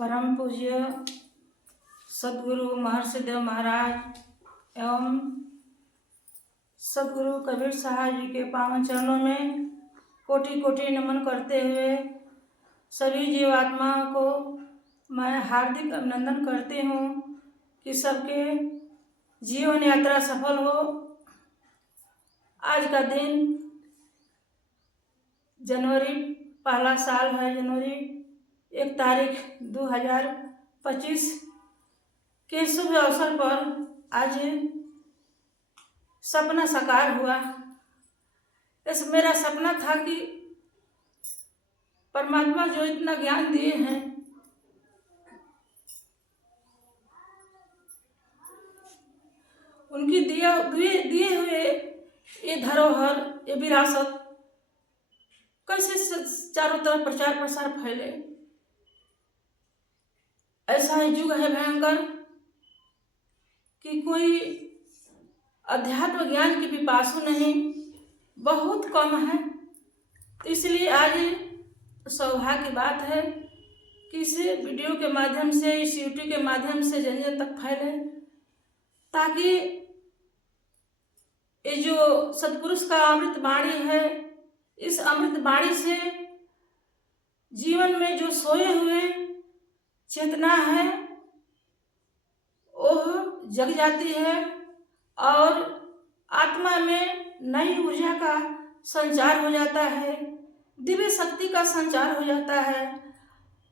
परम पूज्य सदगुरु महर्षि देव महाराज एवं सदगुरु कबीर साहब जी के पावन चरणों में कोटि कोटि नमन करते हुए सभी जीवात्माओं को मैं हार्दिक अभिनंदन करती हूँ कि सबके जीवन यात्रा सफल हो। आज का दिन जनवरी पहला साल है, जनवरी 1 तारीख 2025 के शुभ अवसर पर आज सपना साकार हुआ। इस मेरा सपना था कि परमात्मा जो इतना ज्ञान दिए हैं, उनकी दिए हुए ये धरोहर, ये विरासत कैसे चारों तरफ प्रचार प्रसार फैले। ऐसा युग है भयंकर कि कोई अध्यात्म ज्ञान की पिपासु नहीं, बहुत कम है। तो इसलिए आज सौभाग्य की बात है कि इस वीडियो के माध्यम से, इस यूट्यूब के माध्यम से जन जन तक फैले, ताकि ये जो सतपुरुष का अमृत वाणी है, इस अमृत वाणी से जीवन में जो सोए हुए चेतना है वह जग जाती है और आत्मा में नई ऊर्जा का संचार हो जाता है, दिव्य शक्ति का संचार हो जाता है।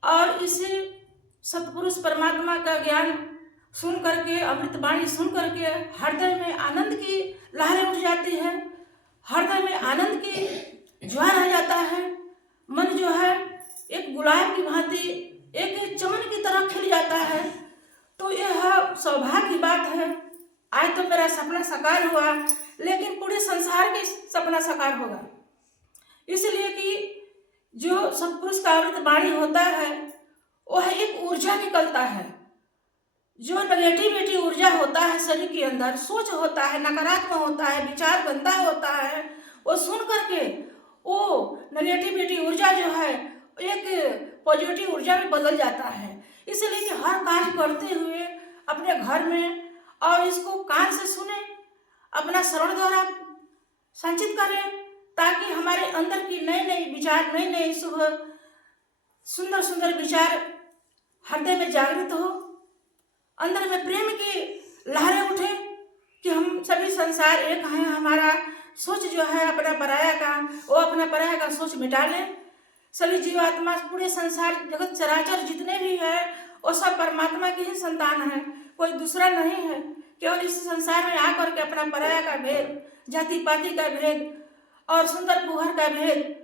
और इस सतपुरुष परमात्मा का ज्ञान सुन करके, अमृत वाणी सुन करके हृदय में आनंद की लहरें उठ जाती है, हृदय में आनंद की ज्वार आ जाता है। मन जो है एक गुलाब की भांति, एक चमन की तरह खिल जाता है। तो यह सौभाग्य की बात है। आज तो मेरा सपना साकार हुआ, लेकिन पूरे संसार के सपना साकार होगा। इसलिए कि जो सतपुरुष का अमृत वाणी होता है वह एक ऊर्जा निकलता है। जो नेगेटिविटी ऊर्जा होता है शरीर के अंदर, सोच होता है, नकारात्मक होता है, विचार गंदा होता है, वो सुन करके वो नेगेटिविटी ऊर्जा जो है एक पॉजिटिव ऊर्जा में बदल जाता है। इसलिए कि हर कार्य करते हुए अपने घर में और इसको कान से सुने, अपना श्रवण द्वारा संचित करें, ताकि हमारे अंदर की नए नए विचार, नए नए शुभ सुंदर सुंदर विचार हृदय में जागृत हो, अंदर में प्रेम की लहरें उठे कि हम सभी संसार एक हैं। हमारा सोच जो है अपना पराया का, वो अपना पराया का सोच मिटा लें। सभी जीवात्मा, पूरे संसार जगत चराचर जितने भी है वो सब परमात्मा की ही संतान है, कोई दूसरा नहीं है। केवल इस संसार में आकर के अपना पराया का भेद, जाति पाति का भेद और सुंदर पुहर का भेद,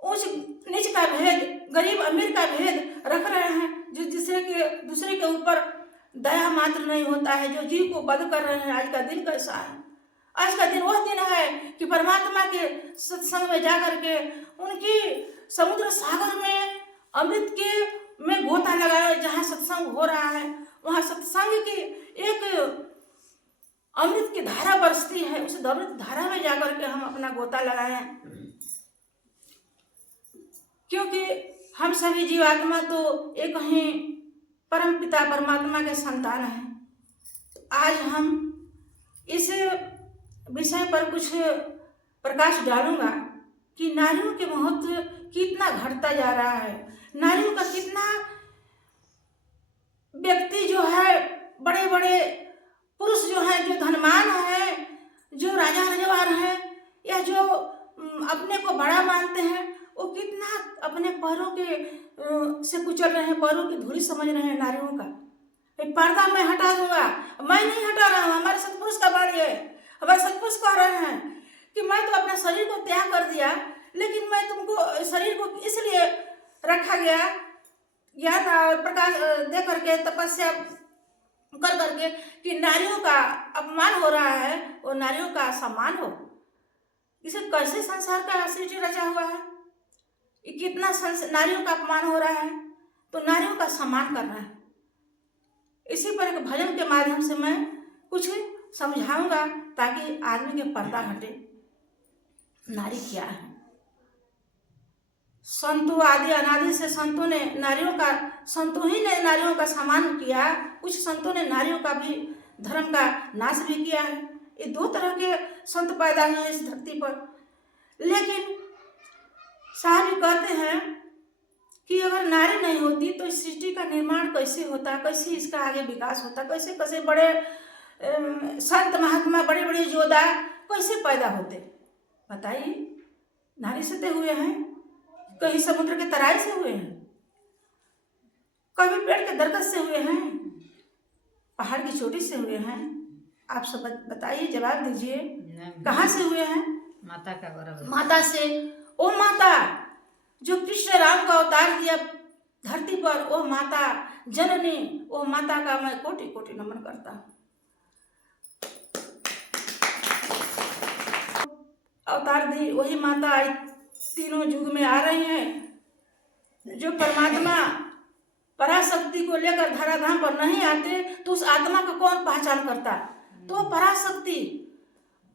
ऊंच नीच का भेद, गरीब अमीर का भेद रख रहे हैं। जो दूसरे के ऊपर दया मात्र नहीं होता है, जो जीव को वध कर रहे हैं। आज का दिन कैसा है? आज का दिन वह दिन है कि परमात्मा के सत्संग में जाकर के उनकी समुद्र सागर में अमृत के में गोता लगाए। जहाँ सत्संग हो रहा है वहाँ सत्संग की एक अमृत की धारा बरसती है, उस अमृत धारा में जाकर के हम अपना गोता लगाएं, क्योंकि हम सभी जीवात्मा तो एक ही परम पिता परमात्मा के संतान हैं। तो आज हम इस विषय पर कुछ प्रकाश डालूंगा कि नारियों के महत्व कितना घटता जा रहा है। नारियों का कितना व्यक्ति जो है, बड़े बड़े पुरुष जो हैं, जो धनवान हैं, जो राजा रजवान हैं, या जो अपने को बड़ा मानते हैं, वो कितना अपने पैरों के से कुचल रहे हैं, पैरों की धूली समझ रहे हैं नारियों का। पर्दा मैं हटा दूंगा, मैं नहीं हटा रहा हूँ, हमारे सतपुरुष का वाणी है। हमारे सतपुरुष कह रहे हैं कि मैं तो अपने शरीर को त्याग कर दिया, लेकिन मैं तुमको शरीर को इसलिए रखा गया, ज्ञान और प्रकाश दे करके, तपस्या कर करके, कि नारियों का अपमान हो रहा है, वो नारियों का सम्मान हो। इसे कैसे संसार का सृष्टि रचा हुआ है, कितना नारियों का अपमान हो रहा है, तो नारियों का सम्मान करना है। इसी पर एक भजन के माध्यम से मैं कुछ समझाऊंगा, ताकि आदमी के पर्दा हटे। नारी क्या है? संतों आदि अनादि से संतों ही ने नारियों का सम्मान किया। कुछ संतों ने नारियों का भी धर्म का नाश भी किया है। ये दो तरह के संत पैदा हुए हैं इस धरती पर। लेकिन साहब कहते हैं कि अगर नारी नहीं होती तो इस सृष्टि का निर्माण कैसे होता, कैसे इसका आगे विकास होता, कैसे कैसे बड़े संत महात्मा, बड़े बड़े योद्धा कैसे पैदा होते, बताइए। नारी से तो हुए हैं, कहीं समुद्र के तराई से हुए हैं, कभी पेड़ के दरकत से हुए हैं, पहाड़ की चोटी से हुए हैं। आप सब बताइए, जवाब दीजिए, कहाँ से हुए हैं? माता का गर्भ, माता से। ओ माता जो कृष्ण राम का अवतार दिया धरती पर, ओ माता जननी, ओ माता का मैं कोटि कोटि नमन करता हूँ। अवतार दी वही माता आज तीनों युग में आ रही हैं। जो परमात्मा पराशक्ति को लेकर धराधाम पर नहीं आते तो उस आत्मा का कौन पहचान करता? तो पराशक्ति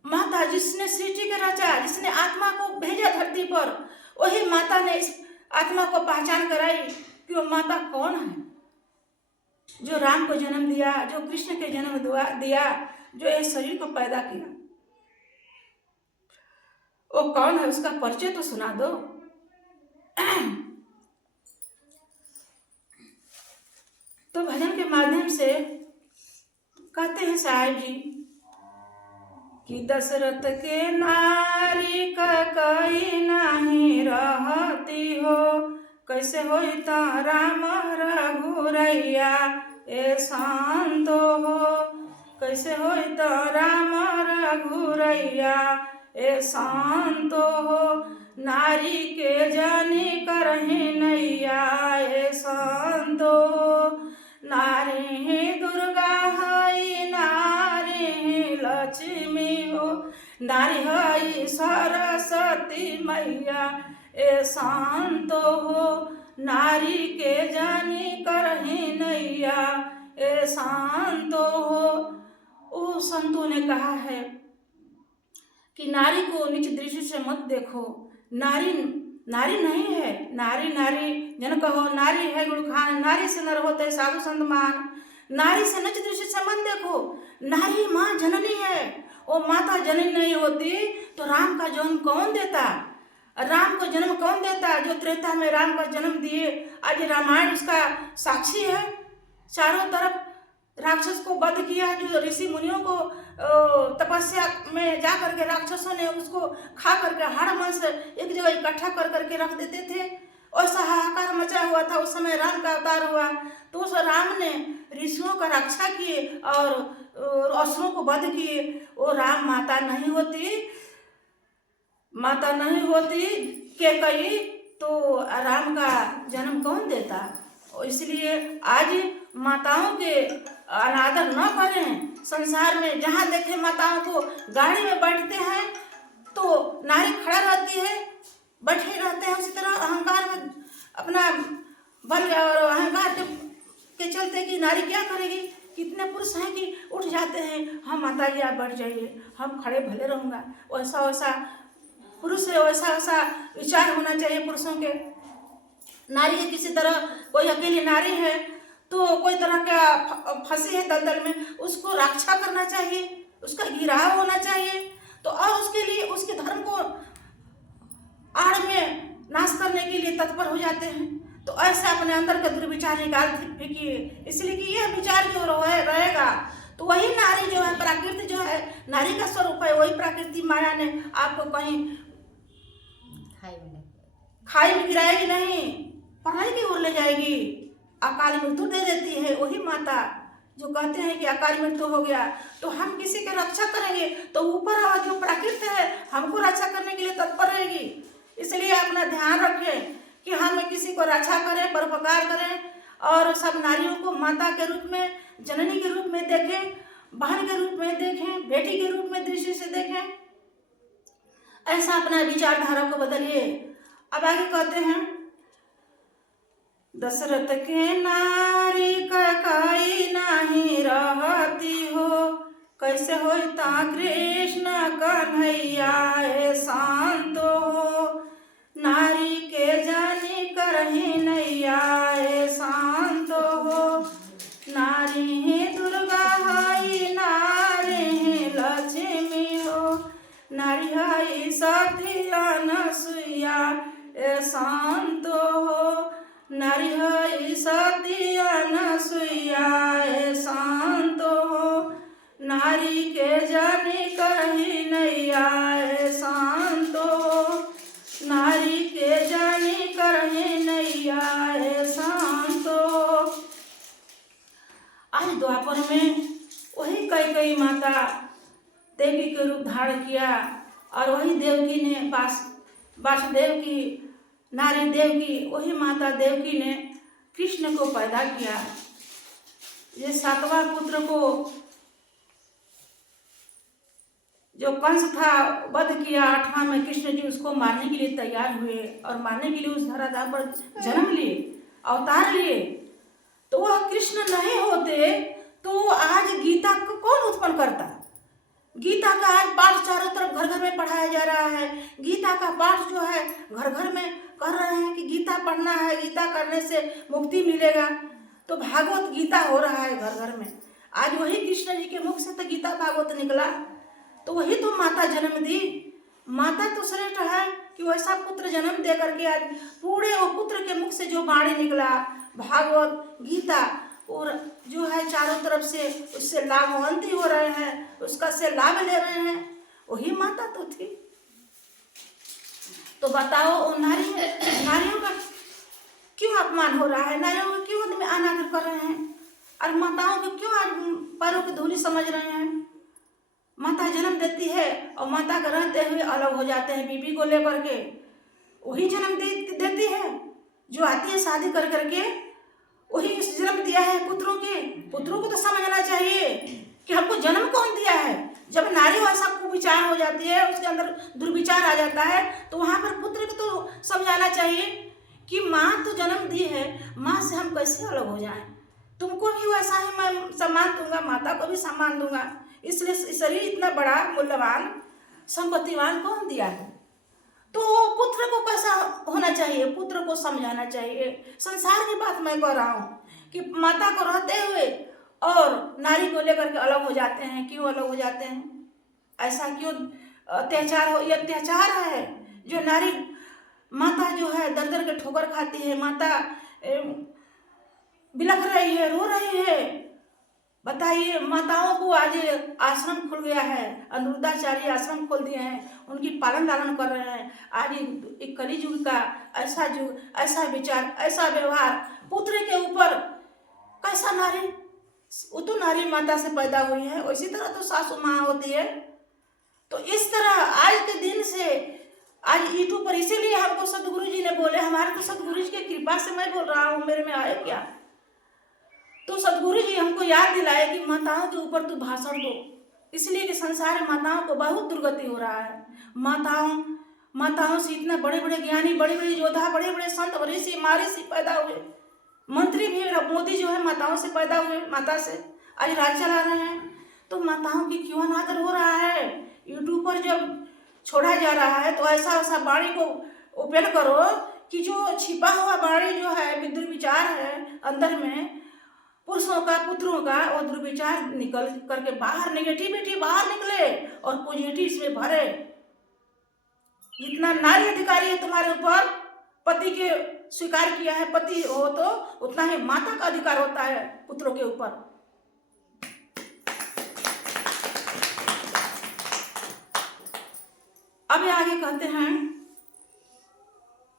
माता जिसने सृष्टि के रचा, जिसने आत्मा को भेजा धरती पर, वही माता ने इस आत्मा को पहचान कराई कि वो माता कौन है। जो राम को जन्म दिया, जो कृष्ण के जन्म दिया, जो इस शरीर को पैदा किया, वो कौन है? उसका परिचय तो सुना दो। तो भजन के माध्यम से कहते हैं साहिब जी कि दशरथ के नारी कई नहीं रहती हो, कैसे होई ता राम रघुरैया ए शांतो हो, कैसे होई ता राम रघुरैया ए शांतो हो, नारी के जानी करही नैया ए शांतो हो, नारी ही दुर्गा हई, नारी ही लक्ष्मी हो, नारी हई सरस्वती मैया ए शांतो हो, नारी के जानी करही नैया ए शांतो हो। ओ संतों ने कहा है कि नारी को नीच दृष्टि से मत देखो। नारी नारी नहीं है, नारी नारी जन कहो, नारी है गुणखान, नारी से नर होते साधु संत मान, नारी से नीच दृष्टि से मत देखो। नारी माँ जननी है, वो माता जननी नहीं होती तो राम का जन्म कौन देता? राम को जन्म कौन देता? जो त्रेता में राम का जन्म दिए, आज रामायण उसका साक्षी है। चारों तरफ राक्षस को वध किया, जो ऋषि मुनियों को तपस्या में जा करके राक्षसों ने उसको खा करके हाड़ मांस एक जगह इकट्ठा कर करके रख देते थे। ऐसा हाहाकार मचा हुआ था। उस समय राम का अवतार हुआ तो उस राम ने ऋषियों का रक्षा किए और असुरों को वध किए। वो राम माता नहीं होती, माता नहीं होती के कई तो राम का जन्म कौन देता? इसलिए आज माताओं के अनादर न करें। संसार में जहाँ देखे माताओं को गाड़ी में बैठते हैं तो नारी खड़ा रहती है, बैठे रहते हैं, उसी तरह अहंकार में अपना बल और अहंकार के चलते कि नारी क्या करेगी। कितने पुरुष हैं कि उठ जाते हैं, हम माता जी आप बैठ जाइए, हम खड़े भले रहूँगा। वैसा वैसा पुरुष है, वैसा वैसा विचार होना चाहिए पुरुषों के। नारी है किसी तरह, कोई अकेली नारी है तो कोई तरह का फंसी है दलदल में, उसको रक्षा करना चाहिए, उसका घिराव होना चाहिए। तो और उसके लिए उसके धर्म को आड़ में नाश करने के लिए तत्पर हो जाते हैं। तो ऐसा अपने अंदर का दुर्विचार निकाल फेंकिए, इसलिए कि यह विचार जो रहेगा तो वही नारी जो है, प्रकृति जो है नारी का स्वरूप है, वही प्रकृति माया ने आपको कहीं खाई में गिराएगी नहीं, पढ़ाई की ओर ले जाएगी, अकाल मृत्यु दे देती है। वही माता जो कहते हैं कि अकाल मृत्यु हो गया तो हम किसी की रक्षा करेंगे तो ऊपर जो प्रकृति है हमको रक्षा करने के लिए तत्पर रहेगी। इसलिए अपना ध्यान रखें कि हम किसी को रक्षा करें, परोपकार करें और सब नारियों को माता के रूप में, जननी के रूप में देखें, बहन के रूप में देखें, बेटी के रूप में दृष्टि से देखें। ऐसा अपना विचारधारा को बदलिए। अब आगे कहते हैं, दशरथ के नारी कई नहीं रहती हो, कैसे होता कृष्ण कन्हैया शांत हो, नारी के जन शांतो हो। नारी है सती अनसुईया शांतो हो। नारी के जाने करही नैया शांतो हो। नारी के जाने करही नैया शांतो हो। आज द्वापर में वही कई माता देवी के रूप धारण किया और वही देवकी ने वासुदेव की नारी देवकी, वही माता देवकी ने कृष्ण को पैदा किया। ये 7वां पुत्र को जो कंस था वध किया, 8वां में कृष्ण जी उसको मारने के लिए तैयार हुए और मारने के लिए उस धराधाम पर जन्म लिए, अवतार लिए। तो वह कृष्ण नहीं होते तो आज गीता को कौन उत्पन्न करता। गीता का आज पाठ चारों तरफ घर घर में पढ़ाया जा रहा है। गीता का पाठ जो है घर घर में कर रहे हैं कि गीता पढ़ना है, गीता करने से मुक्ति मिलेगा। तो भागवत गीता हो रहा है घर घर में। आज वही कृष्ण जी के मुख से तो गीता भागवत निकला, तो वही तो माता जन्म दी। माता तो श्रेष्ठ है कि वैसा पुत्र जन्म दे करके आज पूरे वो पुत्र के मुख से जो वाणी निकला भागवत गीता, और जो है चारों तरफ से उससे लाभवंती हो रहे हैं, उसका से लाभ ले रहे हैं, वही माता तो थी। तो बताओ वो नारियों का क्यों अपमान हो रहा है, नारियों का क्यों अनादर कर रहे हैं, और माताओं को क्यों आज पैरों की धूली समझ रहे हैं। माता जन्म देती है और माता का रहते हुए अलग हो जाते हैं बीबी को लेकर के। वही जन्म देती है जो आती है शादी कर करके, वही जन्म दिया है पुत्रों को तो समझना चाहिए कि हमको जन्म कौन दिया है। जब नारी वैसा कुविचार हो जाती है, उसके अंदर दुर्विचार आ जाता है, तो वहाँ पर पुत्र को तो समझाना चाहिए कि माँ तो जन्म दी है, माँ से हम कैसे अलग हो जाएं। तुमको भी वैसा ही मैं सम्मान दूंगा, माता को भी सम्मान दूंगा। इसलिए शरीर इतना बड़ा मूल्यवान संपत्तिवान कौन दिया है, तो पुत्र को कैसा होना चाहिए, पुत्र को समझाना चाहिए। संसार की बात मैं कह रहा हूँ कि माता को रहते हुए और नारी को लेकर के अलग हो जाते हैं। क्यों अलग हो जाते हैं, ऐसा क्यों अत्याचार हो। ये अत्याचार है जो नारी माता जो है दर दर के ठोकर खाती है, माता बिलख रही है, रो रही है। बताइए, माताओं को आज आश्रम खुल गया है, अनुरुद्धाचार्य आश्रम खोल दिए हैं, उनकी पालन लालन कर रहे हैं। आज एक कली युग का ऐसा युग, ऐसा विचार, ऐसा व्यवहार पुत्र के ऊपर कैसा नारी, वो तो नारी माता से पैदा हुई है, उसी तरह तो सासू माँ होती है। तो इस तरह आज के दिन से आज यूट्यूब पर, इसीलिए हमको सदगुरु जी ने बोले, हमारे तो सदगुरु जी की कृपा से मैं बोल रहा हूँ, मेरे में आए क्या। तो सदगुरु जी हमको याद दिलाए कि माताओं के ऊपर तू भाषण दो, इसलिए कि संसार में माताओं को बहुत दुर्गति हो रहा है। माताओं से इतना बड़े बड़े ज्ञानी, बड़े बड़े योद्धा, बड़े बड़े संत, ऋषि महर्षि पैदा हुए। मंत्री भी मोदी जो है माताओं से पैदा हुए, माता से आज राज चला रहे हैं। तो माताओं की क्यों अनादर हो रहा है। यूट्यूब पर जब छोड़ा जा रहा है तो ऐसा ऐसा वाणी को ओपन करो कि जो छिपा हुआ वाणी जो है, दुर्विचार है अंदर में, पुरुषों का पुत्रों का, वो दुर्विचार निकल करके बाहर, नेगेटिविटी बाहर निकले और पॉजिटिव इसमें भरे। जितना नारी अधिकारी है तुम्हारे ऊपर, पति के स्वीकार किया है, पति हो तो उतना ही माता का अधिकार होता है पुत्रों के ऊपर। अब आगे कहते हैं,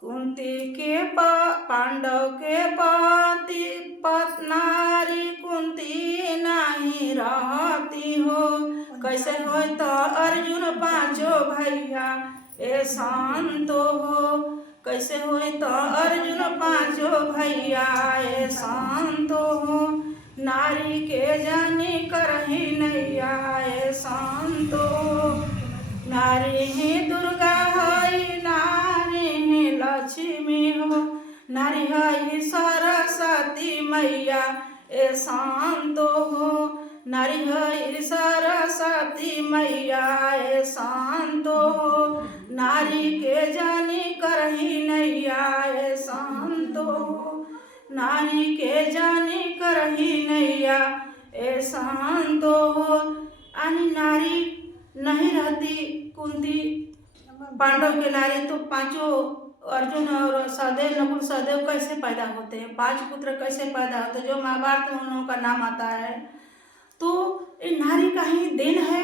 कुंती के पांडव के पति पत्नारी कुंती नहीं रहती हो। कैसे हो तो अर्जुन पांचों भैया ए शांतो हो। कैसे हो तो अर्जुन पांचों भैया ए शांतो हो। नारी के जानी करही नैया ए शांतो हो। नारी ही दुर्गा है, नारी ही लक्ष्मी हो। नारी है सरस्वती मैया ए शांतो हो। नारी है सरस्वती मैया ए शांतो हो। नारी के जानी करही नैया ए शांतो हो। नारी के जानी करही नैया ए शांतो हो। यानी नारी नहीं रहती कुंती, पांडव के नारी तो पांचों अर्जुन और सहदेव, नकुल सहदेव कैसे पैदा होते हैं, 5 पुत्र कैसे पैदा होते हैं, जो महाभारत में उन लोगों का नाम आता है। तो ये नारी का ही देन है,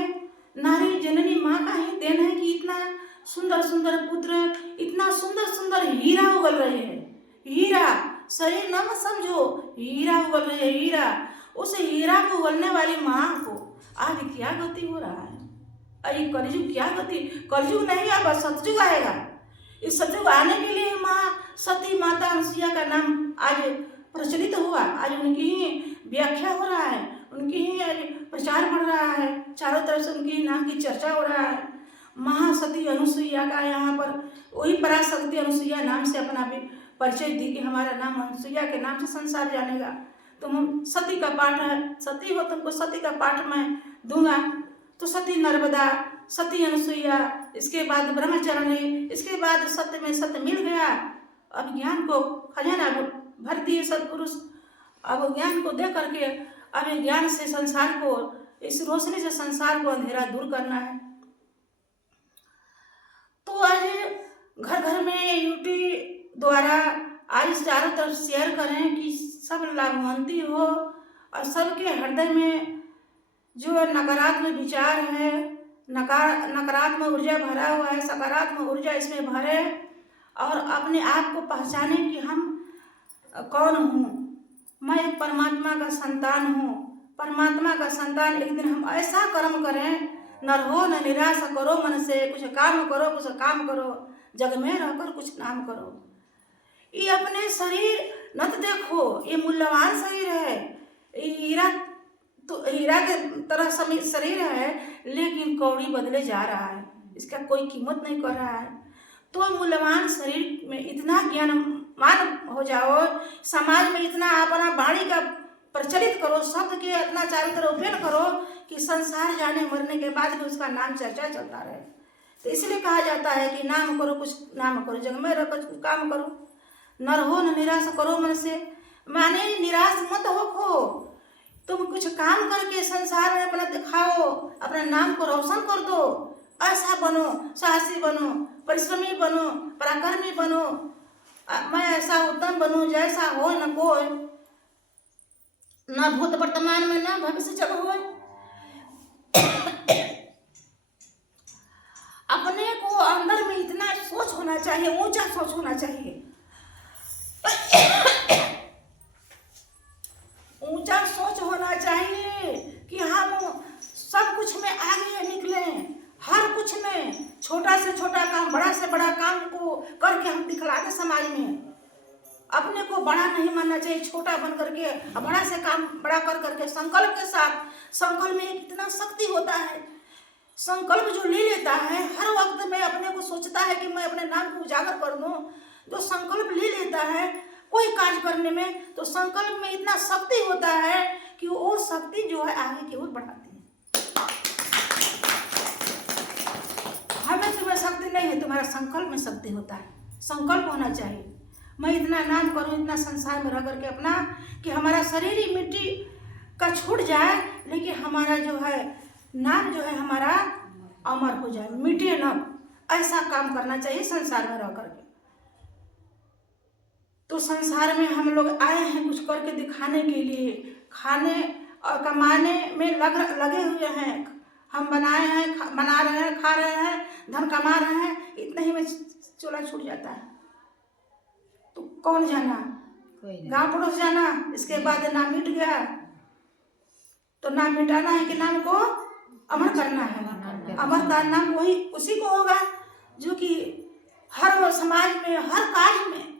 नारी जननी माँ का ही देन है कि इतना सुंदर सुंदर पुत्र, इतना सुंदर सुंदर हीरा उगल रहे हैं। हीरा शरीर न मत समझो, हीरा उगल रही है, हीरा। उस हीरा को उगलने वाली माँ को आज क्या गति हो रहा है। अरे कलयुग क्या गति, कलयुग नहीं अब सतयुग आएगा। इस सतयुग आने के लिए माँ सती माता अनसुईया का नाम आज प्रचलित हुआ, आज उनकी ही व्याख्या हो रहा है, उनकी ही आज प्रचार बढ़ रहा है, चारों तरफ से उनकी नाम की चर्चा हो रहा है। महासती अनुसुईया का यहाँ पर वही पराशक्ति अनुसुईया नाम से अपना भी परिचय दी कि हमारा नाम अनुसुईया के नाम से संसार जानेगा। तुम सती का पाठ है, सती हो, तुमको सती का पाठ मैं दूंगा। तो सती नर्मदा, सती अनुसुईया, इसके बाद ब्रह्मचारिणी, इसके बाद सत्य में सत्य मिल गया। अब ज्ञान को खजाना भर दिए सत्पुरुष। अब ज्ञान को दे करके अब ज्ञान से संसार को, इस रोशनी से संसार को अंधेरा दूर करना है। तो आज घर घर में यूट्यूब द्वारा आज चारों तरफ शेयर करें कि सब लाभान्वित हो और सबके हृदय में जो नकारात्मक विचार है, नकारात्मक ऊर्जा भरा हुआ है, सकारात्मक ऊर्जा इसमें भरे और अपने आप को पहचाने कि हम कौन हूँ। मैं एक परमात्मा का संतान हूँ। परमात्मा का संतान, एक दिन हम ऐसा कर्म करें, न रहो न निराश करो मन से, कुछ काम करो, कुछ काम करो, जग में रहकर कुछ नाम करो। ये अपने शरीर न तो देखो, ये मूल्यवान शरीर है, हीरा तो हीरा के तरह शरीर है, लेकिन कौड़ी बदले जा रहा है, इसका कोई कीमत नहीं कर रहा है। तो मूल्यवान शरीर में इतना ज्ञानवान हो जाओ, समाज में इतना अपना वाणी का प्रचलित करो, शब्द के इतना चारों तरफ उपयोग करो कि संसार जाने मरने के बाद भी उसका नाम चर्चा चलता रहे। तो इसलिए कहा जाता है कि नाम करो, कुछ नाम करो, जग में रहो, कुछ काम करो, न रहो न निराश करो मन से। माने निराश मत हो खो, तुम कुछ काम करके संसार में अपना दिखाओ, अपने नाम को रोशन कर दो। ऐसा बनो, साहसी बनो, परिश्रमी बनो, पराक्रमी बनो। मैं ऐसा उत्तम बनूं जैसा हो न कोई, न भूत वर्तमान में न भविष्य जब हो। अपने को अंदर में इतना सोच होना चाहिए, ऊंचा सोच होना चाहिए, ऊंचा सोच होना चाहिए कि हम सब कुछ में आगे निकलें, हर कुछ में छोटा से छोटा काम, बड़ा से बड़ा काम को करके हम दिखला दें समाज में। अपने को बड़ा नहीं मानना चाहिए, छोटा बन करके बड़ा से काम बड़ा कर करके संकल्प के साथ। संकल्प में इतना शक्ति होता है, संकल्प जो ले लेता है हर वक्त में अपने को सोचता है कि मैं अपने नाम को उजागर कर दूं। जो संकल्प ले लेता है कोई कार्य करने में, तो संकल्प में इतना शक्ति होता है कि वो शक्ति जो है आगे की ओर बढ़ाती है। हमें तुम्हें शक्ति नहीं है, तुम्हारा संकल्प में शक्ति होता है। संकल्प होना चाहिए, मैं इतना नाम करूं, इतना संसार में रह करके अपना, कि हमारा शरीर ही मिट्टी का छूट जाए, लेकिन हमारा जो है नाम जो है हमारा अमर हो जाए, मिटे न। ऐसा काम करना चाहिए संसार में रह करके। तो संसार में हम लोग आए हैं कुछ करके दिखाने के लिए, खाने और कमाने में लगे हुए हैं। हम बनाए हैं, बना रहे हैं, खा रहे हैं, धन कमा रहे हैं, इतने ही में चोला छूट जाता है। तो कौन जाना, गांव पड़ोस जाना, इसके बाद नाम मिट गया। तो नाम मिटाना है कि नाम को अमर करना है। अमर का नाम वही उसी को होगा जो कि हर समाज में, हर कार्य में,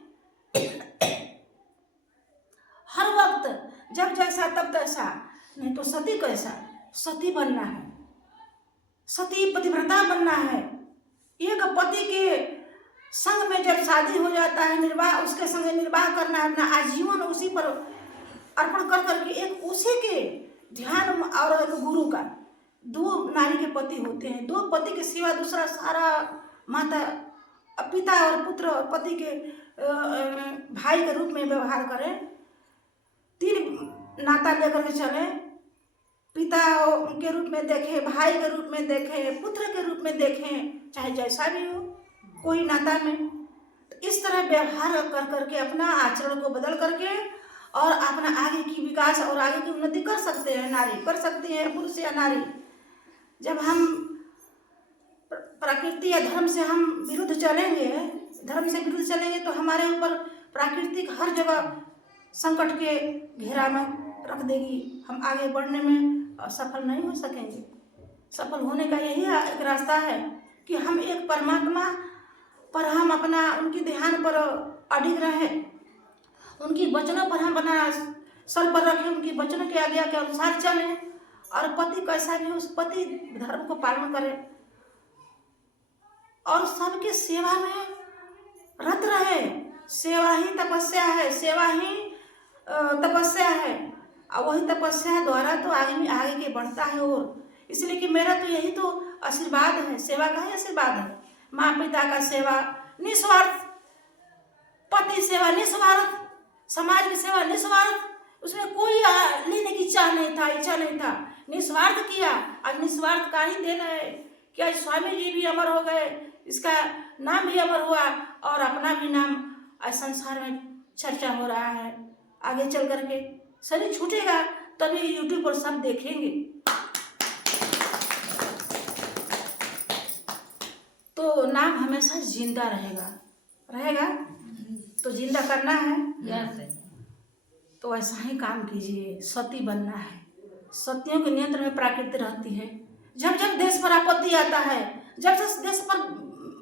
हर वक्त जब जैसा तब तैसा। नहीं तो सती कैसा, सती बनना है, सती पतिव्रता बनना है। एक पति के संग में जब शादी हो जाता है, निर्वाह उसके संग निर्वाह करना है, अपना आजीवन उसी पर अर्पण कर करके, एक उसी के ध्यान और एक गुरु का। 2 नारी के पति होते हैं, 2 पति के सिवा दूसरा सारा माता, पिता और पुत्र और पति के भाई के रूप में व्यवहार करें। 3 नाता लेकर के चले, पिता के रूप में देखें, भाई के रूप में देखें, पुत्र के रूप में देखें, चाहे जैसा भी हो कोई नाता में। तो इस तरह व्यवहार कर करके अपना आचरण को बदल करके और अपना आगे की विकास और आगे की उन्नति कर सकते हैं, नारी कर सकती है, पुरुष या नारी। जब हम प्रकृति या धर्म से हम विरुद्ध चलेंगे, धर्म से विरुद्ध चलेंगे तो हमारे ऊपर प्राकृतिक हर जगह संकट के घेरा में रख देगी। हम आगे बढ़ने में सफल नहीं हो सकेंगे। सफल होने का यही एक रास्ता है कि हम एक परमात्मा पर हम अपना उनकी ध्यान पर अडिग रहें, उनकी वचनों पर हम अपना सर पर रखें, उनकी वचनों के आज्ञा के अनुसार चलें और पति कैसा भी उस पति धर्म को पालन करें और सबके सेवा में रत रहे। सेवा ही तपस्या है, सेवा ही तपस्या है और वही तपस्या द्वारा तो आगे के बढ़ता है। और इसलिए कि मेरा तो यही तो आशीर्वाद है, सेवा का ही आशीर्वाद है। माँ पिता का सेवा निस्वार्थ, पति सेवा निस्वार्थ, समाज की सेवा निस्वार्थ, उसमें कोई लेने की चाह नहीं था, इच्छा नहीं था, निस्वार्थ किया। आज निस्वार्थ का ही देना है कि आज स्वामी जी भी अमर हो गए, इसका नाम भी अमर हुआ और अपना भी नाम आज संसार में चर्चा हो रहा है। आगे चल करके शरीर छूटेगा तभी यूट्यूब पर सब देखेंगे, तो नाम हमेशा जिंदा रहेगा तो जिंदा करना है तो ऐसा ही काम कीजिए। सती बनना है। सतियों के नियंत्रण में प्रकृति रहती है। जब जब देश पर आपत्ति आता है, जब जब देश पर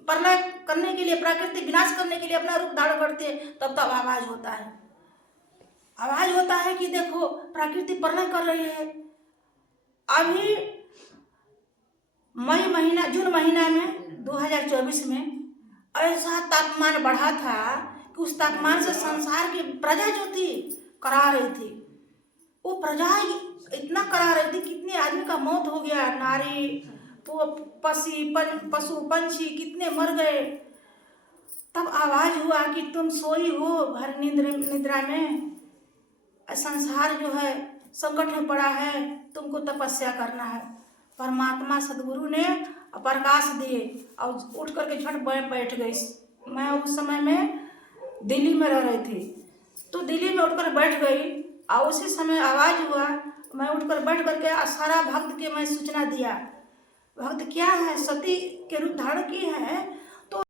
प्रलय करने के लिए, प्राकृतिक विनाश करने के लिए अपना रूप धारण करते हैं, तब तब आवाज होता है, आवाज होता है कि देखो प्रकृति प्रलय कर रही है। अभी जून महीना में 2024 में ऐसा तापमान बढ़ा था कि उस तापमान से संसार की प्रजा जो थी करा रही थी। वो प्रजा इतना करा रही थी, कितने आदमी का मौत हो गया, नारी पशु पंछी कितने मर गए। तब आवाज हुआ कि तुम सोई हो भर निद्रा में, संसार जो है संकट में पड़ा है, तुमको तपस्या करना है। परमात्मा सदगुरु ने प्रकाश दिए और उठ करके झट बैठ गई। मैं उस समय में दिल्ली में रह रही थी, तो दिल्ली में उठकर बैठ गई और उसी समय आवाज हुआ। मैं उठकर बैठ करके सारा भक्त के मैं सूचना दिया। भक्त क्या है, सती के रूप धारण की है